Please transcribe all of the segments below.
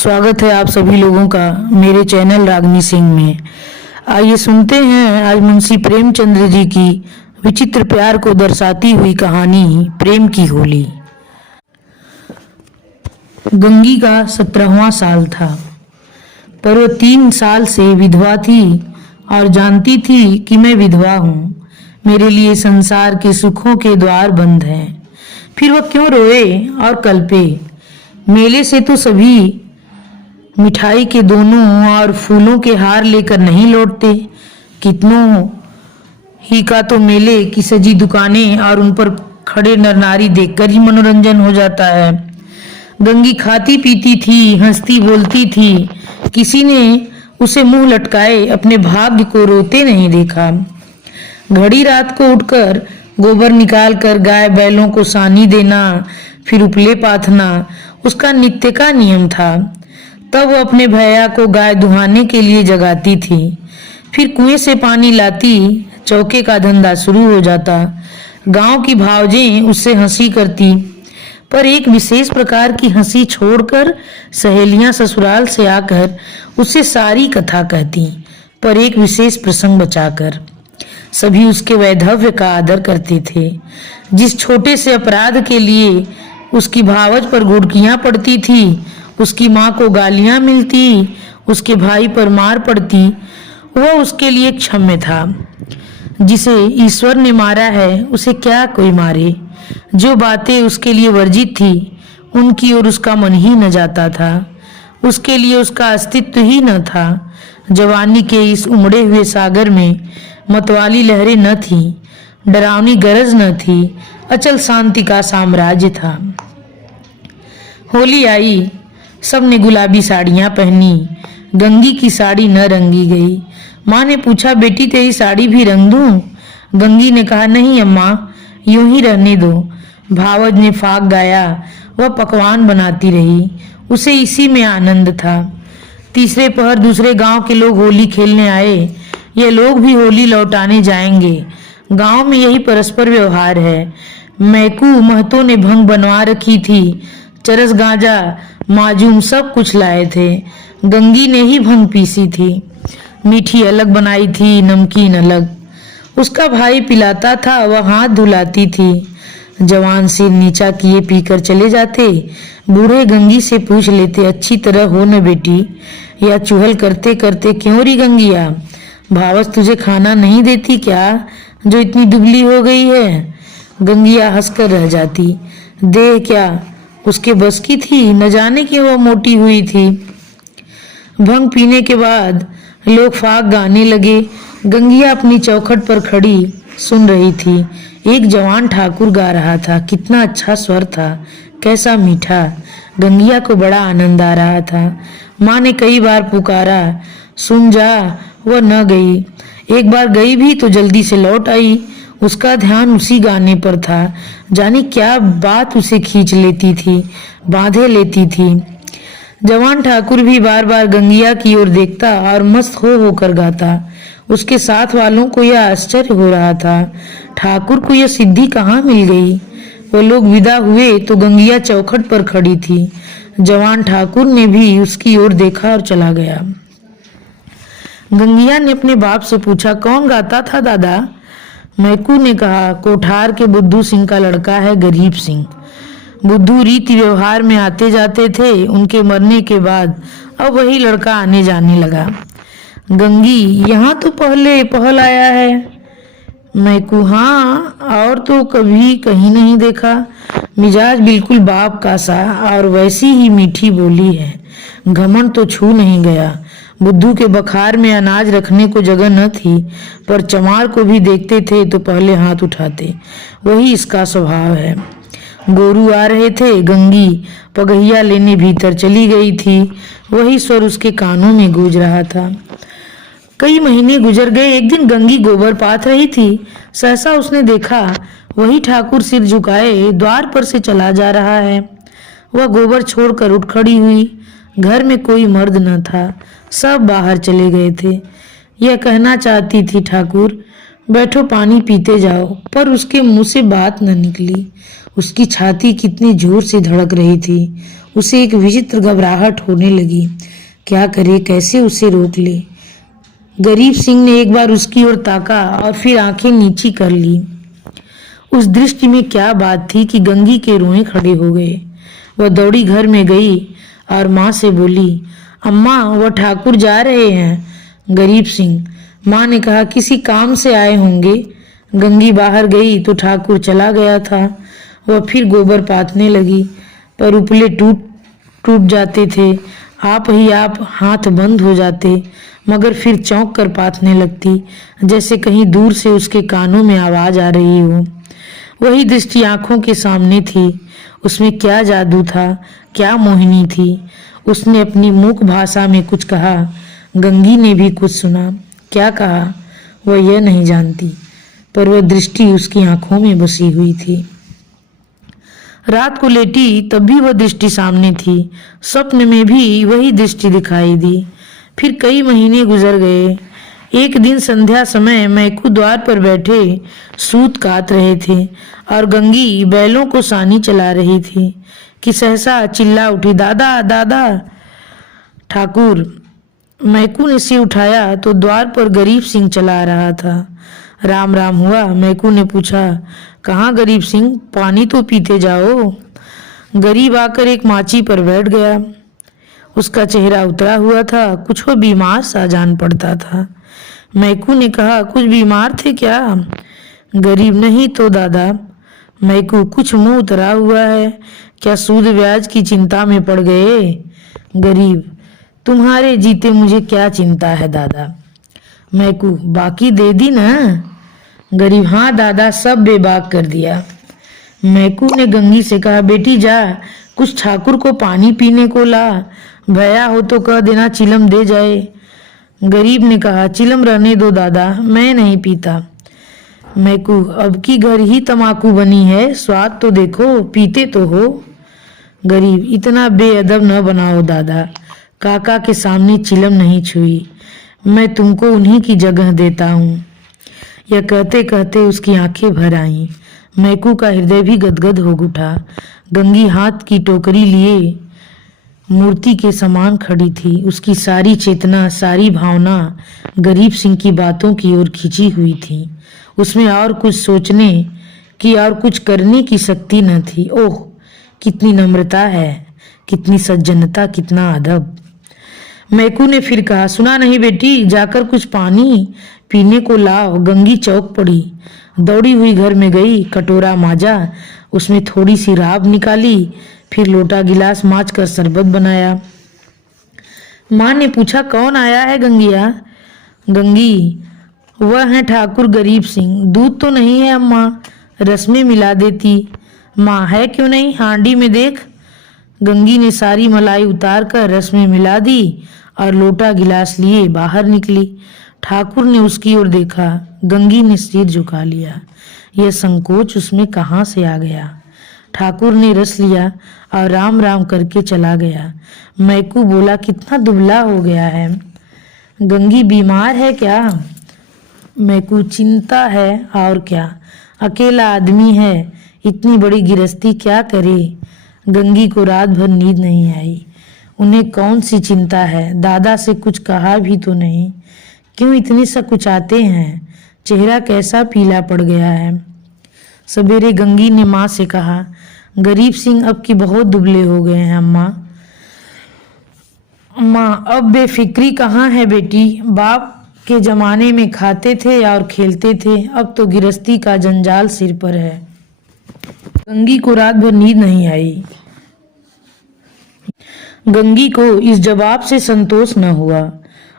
स्वागत है आप सभी लोगों का मेरे चैनल रागनी सिंह में। आइए सुनते हैं आज मुंशी प्रेमचंद्र जी की विचित्र प्यार को दर्शाती हुई कहानी प्रेम की होली। गंगी का 17वां साल था, पर वह 3 साल से विधवा थी और जानती थी कि मैं विधवा हूँ। मेरे लिए संसार के सुखों के द्वार बंद हैं। फिर वह क्यों रोए और कल्पे। मेले से तो सभी मिठाई के दोनों और फूलों के हार लेकर नहीं लौटते। कितनों ही का तो मेले की सजी दुकानें और उन पर खड़े नर नारी देखकर ही मनोरंजन हो जाता है। गंगी खाती पीती थी, हंसती बोलती थी। किसी ने उसे मुंह लटकाए अपने भाग्य को रोते नहीं देखा। घड़ी रात को उठकर गोबर निकाल कर गाय बैलों को सानी देना, फिर उपले पाथना उसका नित्य का नियम था। तब वो अपने भैया को गाय दुहाने के लिए जगाती थी, फिर कुएं से पानी लाती, चौके का धंधा शुरू हो जाता। गांव की भावजें उससे हंसी करती, पर एक विशेष प्रकार की हंसी छोड़कर सहेलियां ससुराल से आकर उससे सारी कथा कहती, पर एक विशेष प्रसंग बचाकर। सभी उसके वैधव्य का आदर करते थे। जिस छोटे से अपराध के लिए उसकी भावज पर घुड़कियां पड़ती थी, उसकी माँ को गालियां मिलती, उसके भाई पर मार पड़ती, वह उसके लिए क्षम्य था। जिसे ईश्वर ने मारा है उसे क्या कोई मारे। जो बातें उसके लिए वर्जित थी उनकी ओर उसका मन ही न जाता था। उसके लिए उसका अस्तित्व ही न था। जवानी के इस उमड़े हुए सागर में मतवाली लहरें न थी, डरावनी गरज न थी, अचल शांति का साम्राज्य था। होली आई, सबने गुलाबी साड़ियां पहनी। गंगी की साड़ी न रंगी गई। माँ ने पूछा, बेटी तेरी साड़ी भी रंग दूं? गंगी ने कहा, नहीं अम्मा, यूं ही रहने दो। भावज ने फाग गाया, वह पकवान बनाती रही, उसे इसी में आनंद था। तीसरे पहर दूसरे गांव के लोग होली खेलने आए। ये लोग भी होली लौटाने जाएंगे। गांव में यही परस्पर व्यवहार है। मैकू महतो ने भंग बनवा रखी थी, चरस गांजा माजूम सब कुछ लाए थे। गंगी ने ही भंग पीसी थी। मीठी अलग बनाई थी, नमकीन अलग। उसका भाई पिलाता था, वह हाथ धुलाती थी। जवान सिर नीचा किए पीकर चले जाते। बूढ़े गंगी से पूछ लेते, अच्छी तरह हो न बेटी? या चुहल करते करते, क्यों री गंगिया, भावस तुझे खाना नहीं देती क्या, जो इतनी दुबली हो गई है? गंगिया हंसकर रह जाती। देह क्या उसके बस की थी, न जाने क्यों वह मोटी हुई थी। भंग पीने के बाद लोग फाग गाने लगे। गंगिया अपनी चौखट पर खड़ी सुन रही थी। एक जवान ठाकुर गा रहा था। कितना अच्छा स्वर था, कैसा मीठा। गंगिया को बड़ा आनंद आ रहा था। माँ ने कई बार पुकारा, सुन जा, वह न गई। एक बार गई भी तो जल्दी से लौट आई। उसका ध्यान उसी गाने पर था। जाने क्या बात उसे खींच लेती थी, बांधे लेती थी। जवान ठाकुर भी बार बार गंगिया की ओर देखता और मस्त हो होकर गाता। उसके साथ वालों को यह आश्चर्य हो रहा था, ठाकुर को यह सिद्धि कहाँ मिल गई। वो लोग विदा हुए तो गंगिया चौखट पर खड़ी थी। जवान ठाकुर ने भी उसकी ओर देखा और चला गया। गंगिया ने अपने बाप से पूछा, कौन गाता था दादा? मैकू ने कहा, कोठार के बुद्धू सिंह का लड़का है, गरीब सिंह। बुद्धू रीति व्यवहार में आते जाते थे। उनके मरने के बाद अब वही लड़का आने जाने लगा। गंगी, यहाँ तो पहल आया है। मैकू, हाँ, और तो कभी कहीं नहीं देखा। मिजाज बिल्कुल बाप का सा और वैसी ही मीठी बोली है। घमंड तो छू नहीं गया। बुद्धू के बखार में अनाज रखने को जगह न थी, पर चमार को भी देखते थे तो पहले हाथ उठाते। वही इसका स्वभाव है। गोरू आ रहे थे। गंगी पगहिया लेने भीतर चली गई थी। वही स्वर उसके कानों में गूंज रहा था। कई महीने गुजर गए। एक दिन गंगी गोबर पाथ रही थी। सहसा उसने देखा, वही ठाकुर सिर झुकाए द्वार पर से चला जा रहा है। वह गोबर छोड़कर उठ खड़ी हुई। घर में कोई मर्द न था, सब बाहर चले गए थे। यह कहना चाहती थी, ठाकुर बैठो, पानी पीते जाओ, पर उसके मुंह से बात न निकली। उसकी छाती कितनी जोर से धड़क रही थी। उसे एक विचित्र घबराहट होने लगी। क्या करे, कैसे उसे रोक ले। गरीब सिंह ने एक बार उसकी ओर ताका और फिर आंखें नीची कर ली। उस दृष्टि में क्या बात थी कि गंगी के रोए खड़े हो गए। वह दौड़ी घर में गई और माँ से बोली, अम्मा वह ठाकुर जा रहे हैं। गरीब सिंह, माँ ने कहा किसी काम से आए होंगे। गंगी बाहर गई तो ठाकुर चला गया था। वह फिर गोबर पाथने लगी, पर उपले टूट टूट जाते थे। आप ही आप हाथ बंद हो जाते, मगर फिर चौंक कर पाथने लगती, जैसे कहीं दूर से उसके कानों में आवाज आ रही हो। वही दृष्टि आंखों के सामने थी। उसमें क्या जादू था, क्या मोहिनी थी। उसने अपनी मूक भाषा में कुछ कहा। गंगी ने भी कुछ सुना। क्या कहा वह यह नहीं जानती, पर वह दृष्टि उसकी आंखों में बसी हुई थी। रात को लेटी तब भी वह दृष्टि सामने थी। स्वप्न में भी वही दृष्टि दिखाई दी। फिर कई महीने गुजर गए। एक दिन संध्या समय मैकू द्वार पर बैठे सूत काट रहे थे और गंगी बैलों को सानी चला रही थी कि सहसा चिल्ला उठी, दादा दादा। ठाकुर। मैकू ने सिर उठाया तो द्वार पर गरीब सिंह चला रहा था। राम राम हुआ। मैकू ने पूछा, कहाँ गरीब सिंह, पानी तो पीते जाओ। गरीब आकर एक माची पर बैठ गया। उसका चेहरा उतरा हुआ था, कुछ वो बीमार सा जान पड़ता था। मैकू ने कहा, कुछ बीमार थे क्या? गरीब, नहीं तो दादा। मैकू, कुछ मुंह उतरा हुआ है, क्या सूद ब्याज की चिंता में पड़ गए? गरीब, तुम्हारे जीते मुझे क्या चिंता है दादा। मैकू, बाकी दे दी ना? गरीब, हाँ दादा, सब बेबाक कर दिया। मैकू ने गंगी से कहा, बेटी जा, कुछ ठाकुर को पानी पीने को ला, भया हो तो कह देना चिलम दे जाए। गरीब ने कहा, चिलम रहने दो दादा, मैं नहीं पीता। मैकू, अब की घर ही तमाकू बनी है, स्वाद तो देखो, पीते तो हो। गरीब, इतना बेअदब न बनाओ दादा, काका के सामने चिलम नहीं छुई, मैं तुमको उन्हीं की जगह देता हूँ। यह कहते कहते उसकी आंखें भर आईं। मैकू का हृदय भी गदगद हो उठा। गंगी हाथ की टोकरी लिए मूर्ति के समान खड़ी थी। उसकी सारी चेतना, सारी भावना गरीब सिंह की बातों की ओर खिंची हुई थी। उसमें और कुछ सोचने की और कुछ करने की शक्ति न थी। ओह, कितनी नम्रता है, कितनी सज्जनता, कितना अदब। मैकू ने फिर कहा, सुना नहीं बेटी, जाकर कुछ पानी पीने को लाओ। गंगी चौक पड़ी, दौड़ी हुई घर में गई, कटोरा माजा, उसमें थोड़ी सी राब निकाली, फिर लोटा गिलास मांज कर शरबत बनाया। माँ ने पूछा, कौन आया है गंगिया? गंगी, वह है ठाकुर गरीब सिंह। दूध तो नहीं है अम्मा, रस में मिला देती। माँ, है क्यों नहीं, हांडी में देख। गंगी ने सारी मलाई उतार कर रस में मिला दी और लोटा गिलास लिए बाहर निकली। ठाकुर ने उसकी ओर देखा। गंगी ने सिर झुका लिया। यह संकोच उसमें कहाँ से आ गया? ठाकुर ने रस लिया और राम राम करके चला गया। मैकू बोला, कितना दुबला हो गया है। गंगी, बीमार है क्या? मैकू, चिंता है और क्या, अकेला आदमी है, इतनी बड़ी गिरस्ती क्या करे। गंगी को रात भर नींद नहीं आई। उन्हें कौन सी चिंता है, दादा से कुछ कहा भी तो नहीं। क्यों इतने सकुचाते हैं? चेहरा कैसा पीला पड़ गया है। सवेरे गंगी ने माँ से कहा, गरीब सिंह अब की बहुत दुबले हो गए हैं अम्मा। माँ, अब बेफिक्री कहाँ है बेटी, बाप के जमाने में खाते थे और खेलते थे, अब तो गिरस्ती का जंजाल सिर पर है। गंगी को रात भर नींद नहीं आई। गंगी को इस जवाब से संतोष न हुआ।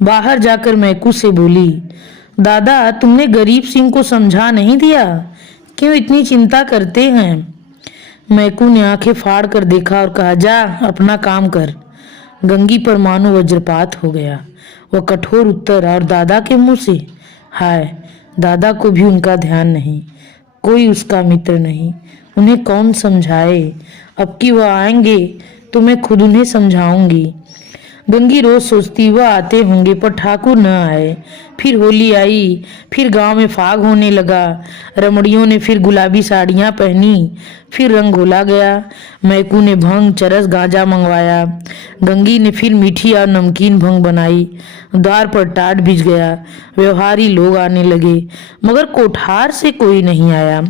बाहर जाकर मैकू से बोली, दादा, तुमने गरीब सिंह को समझा नहीं दिया, क्यों इतनी चिंता करते हैं? मैकू ने आंखें फाड़ कर देखा और कहा, जा अपना काम कर। गंगी पर मानो वज्रपात हो गया। वह कठोर उत्तर और दादा के मुंह से। हाय, दादा को भी उनका ध्यान नहीं, कोई उसका मित्र नहीं, उन्हें कौन समझाए। अब कि वह आएंगे तो मैं खुद उन्हें समझाऊंगी। गंगी रोज सोचती वह आते होंगे पर ठाकुर न आए। फिर होली आई, फिर गांव में फाग होने लगा। रमड़ियों ने फिर गुलाबी साड़ियां पहनी, फिर रंग घोला गया। मैकू ने भंग, चरस, गांजा मंगवाया। गंगी ने फिर मीठी और नमकीन भंग बनाई। द्वार पर टाट भिज गया। व्यवहारी लोग आने लगे, मगर कोठार से कोई नहीं आया।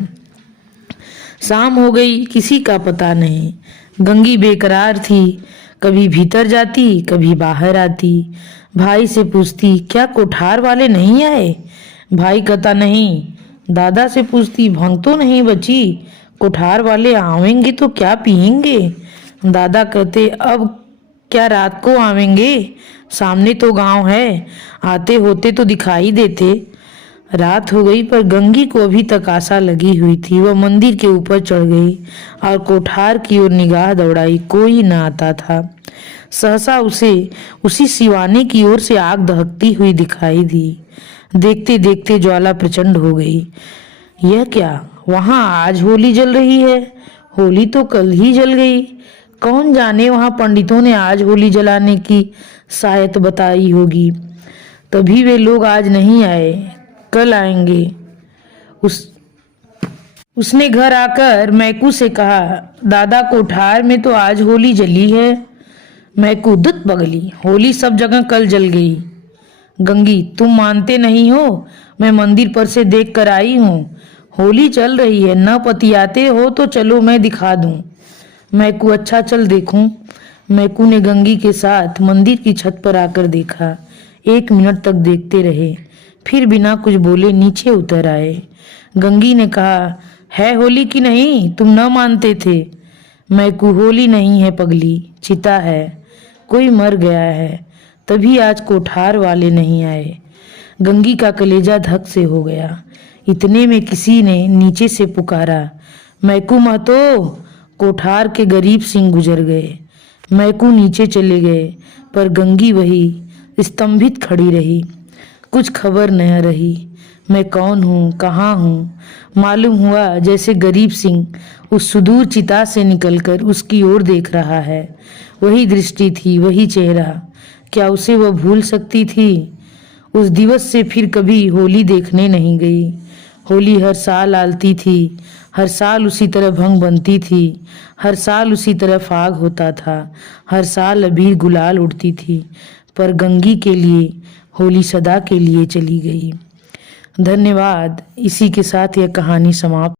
शाम हो गई, किसी का पता नहीं। गंगी बेकरार थी, कभी भीतर जाती, कभी बाहर आती। भाई से पूछती, क्या कोठार वाले नहीं आए? भाई कहता नहीं। दादा से पूछती, भंग तो नहीं बची, कोठार वाले आवेंगे तो क्या पियेंगे? दादा कहते, अब क्या रात को आवेंगे, सामने तो गांव है, आते होते तो दिखाई देते। रात हो गई पर गंगी को अभी तक आशा लगी हुई थी। वह मंदिर के ऊपर चढ़ गई और कोठार की ओर निगाह दौड़ाई। कोई न आता था। सहसा उसे उसी सिवाने की ओर से आग दहकती हुई दिखाई दी। देखते देखते ज्वाला प्रचंड हो गई। यह क्या, वहां आज होली जल रही है? होली तो कल ही जल गई। कौन जाने वहां पंडितों ने आज होली जलाने की सायत बताई होगी, तभी वे लोग आज नहीं आए, कल आएंगे। उसने घर आकर मैकू से कहा, दादा कोठार में तो आज होली जली है। मैकू, दुत बगली, होली सब जगह कल जल गई। गंगी, तुम मानते नहीं हो, मैं मंदिर पर से देख कर आई हूँ, होली चल रही है। न पतियाते हो तो चलो मैं दिखा दूं। मैकू, अच्छा चल देखूं। मैकू ने गंगी के साथ मंदिर की छत पर आकर देखा। 1 मिनट तक देखते रहे, फिर बिना कुछ बोले नीचे उतर आए। गंगी ने कहा, है होली की नहीं, तुम न मानते थे। मैकू, होली नहीं है पगली, चिता है, कोई मर गया है, तभी आज कोठार वाले नहीं आए। गंगी का कलेजा धक से हो गया। इतने में किसी ने नीचे से पुकारा, मैकू महतो। कोठार के गरीब सिंह गुजर गए। मैकू नीचे चले गए, पर गंगी वही स्तंभित खड़ी रही। कुछ खबर न रही, मैं कौन हूँ, कहाँ हूँ। मालूम हुआ जैसे गरीब सिंह उस सुदूर चिता से निकलकर उसकी ओर देख रहा है। वही दृष्टि थी, वही चेहरा। क्या उसे वह भूल सकती थी? उस दिवस से फिर कभी होली देखने नहीं गई। होली हर साल आलती थी, हर साल उसी तरह भंग बनती थी, हर साल उसी तरह फाग होता था, हर साल अबीर गुलाल उड़ती थी, पर गंगी के लिए होली सदा के लिए चली गई। धन्यवाद। इसी के साथ यह कहानी समाप्त।